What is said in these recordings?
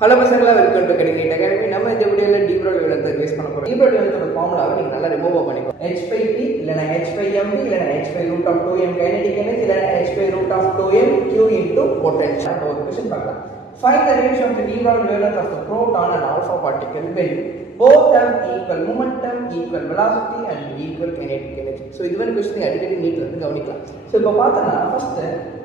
Hello பசங்களா, welcome to கடிகேட் academy. நம்ம இந்த வீடியோவில் டீப்ரோல் வேலத்தை பேஸ் பண்ண போகிறோம். டீப்ரோல் வேலத்தோட ஃபார்முலாவை நீங்கள் நல்லா ரிமூவ் பண்ணிக்கோ. h/p இல்லைனா h/mv இல்லைனா h/√2m கைனடிக் எனர்ஜி இல்லைனா h/√2m q into potential. ஒரு क्वेश्चन பார்க்கலாம். Find the ratio of the de Broglie wavelength of the proton and alpha particle when both have equal momentum, equal velocity and equal kinetic energy. So இது வந்து question அடிக்கடி நீட்ல இருந்து கவனிக்கலாம். So இப்போ பார்த்தா first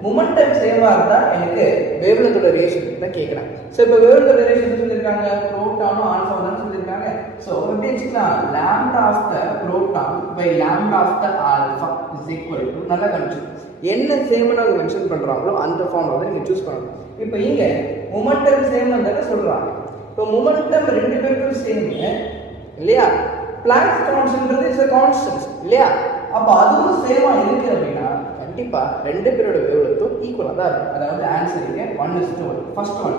momentum சேமா இருந்தா எனக்கு வேவ்லென்த்தோட ரேஷியோ தான் கேக்குறாங்க. சோ இப்போ வேவ்லென்த்தோட ரேஷியோ என்ன சொல்லிருக்காங்க? புரோட்டானும் ஆல்ஃபாவும் தான் சொல்லிருக்காங்க. சோ எப்படி வெச்சுக்கலாம்? lambda of the proton by lambda of the alpha is equal to நல்லா கண்டுபிடிச்சு என்ன சேம்னு அவங்க மென்ஷன் பண்றாங்களோ அந்த ஃபார்முலா வந்து நீங்க சூஸ் பண்ணணும். இப்போ இங்க மொமெண்டம் சேம் வந்தத சொல்றாங்க. இப்போ மொமெண்டம் ரெண்டு பேருக்கும் சேம் இல்லையா? பிளாங்க்ஸ் கான்ஸ்டன்ட்ன்றது இஸ் a constant இல்லையா? அப்ப அதுவும் சேமா இருக்கு அப்படினா கண்டிப்பா ரெண்டு பேரோட வேவ்லென்த்தும் ஈக்குவலா தான் இருக்கும். அதாவது ஆன்சர் இங்க 1:1. First one.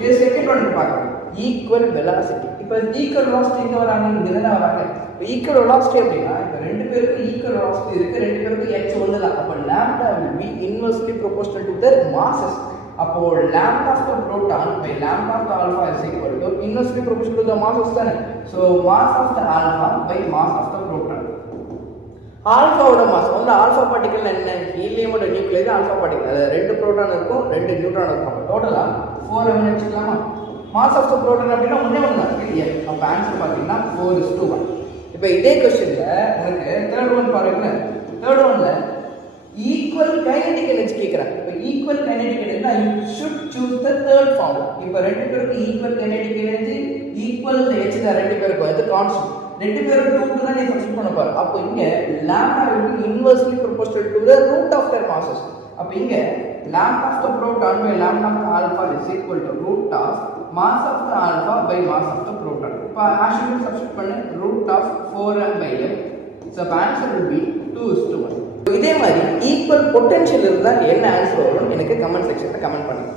இது செகண்ட் ஒன் பார்க்கலாம். Equal velocity. இப்போ ஈக்குவல் வெலாசிட்டி எங்க வராங்க? இங்க தான வராங்க. இப்போ ஈக்குவல் வெலாசிட்டி அப்படினா இப்போ ரெண்டு பேருக்கும் ஈக்குவல் வெலாசிட்டி இருக்கு. ரெண்டு பேருக்கும் h ஒன்னு தான். அப்ப lambda will be inversely proportional to their masses. அப்போ lambda of the proton by lambda of the alpha is equal to inversely proportional to the masses தானே. So mass of the alpha by mass of the proton. ஆல்ஃபாவோட mass வந்து alpha particle என்ன? ஹீலியமோட nucleus alpha particle. அது ரெண்டு proton இருக்கும், ரெண்டு neutron இருக்கும். டோட்டலா 4m வெச்சுக்கலாமா? மாஸ் ஆஃப் தி புரோட்டான் அப்படினா ஒண்ணே ஒண்ணு தான். இல்லையா? அப்ப ஆன்சர் பாத்தீங்கன்னா 4:1. இப்போ இதே क्वेश्चनல உங்களுக்கு थर्ड ஒன் பாருங்க. थर्ड ஒன்ல ஈக்குவல் கைனடிக் எனர்ஜி கேக்குறாங்க. இப்போ ஈக்குவல் கைனடிக் எனர்ஜினா you should choose the third formula. இப்போ ரெண்டு பேருக்கு equal kinetic energy equal h தான் ரெண்டு பேருக்கு. அது கான்ஸ்டன்ட். ரெண்டு பேரும் 2 தான் நீ சப்ஸ்டிட் பண்ண போற. அப்ப இங்க lambda will be inversely proportional to the root of their masses. அப்ப இங்க lambda of the proton by lambda of the alpha is equal to root of mass of the alpha by mass of the proton. இப்ப actually substitute பண்ண root of 4m by m. So answer will be 2:1. இதே மாதிரி equal potential இருந்தா என்ன answer வரும் எனக்கு comment செக்ஷன்ல comment பண்ணுங்க.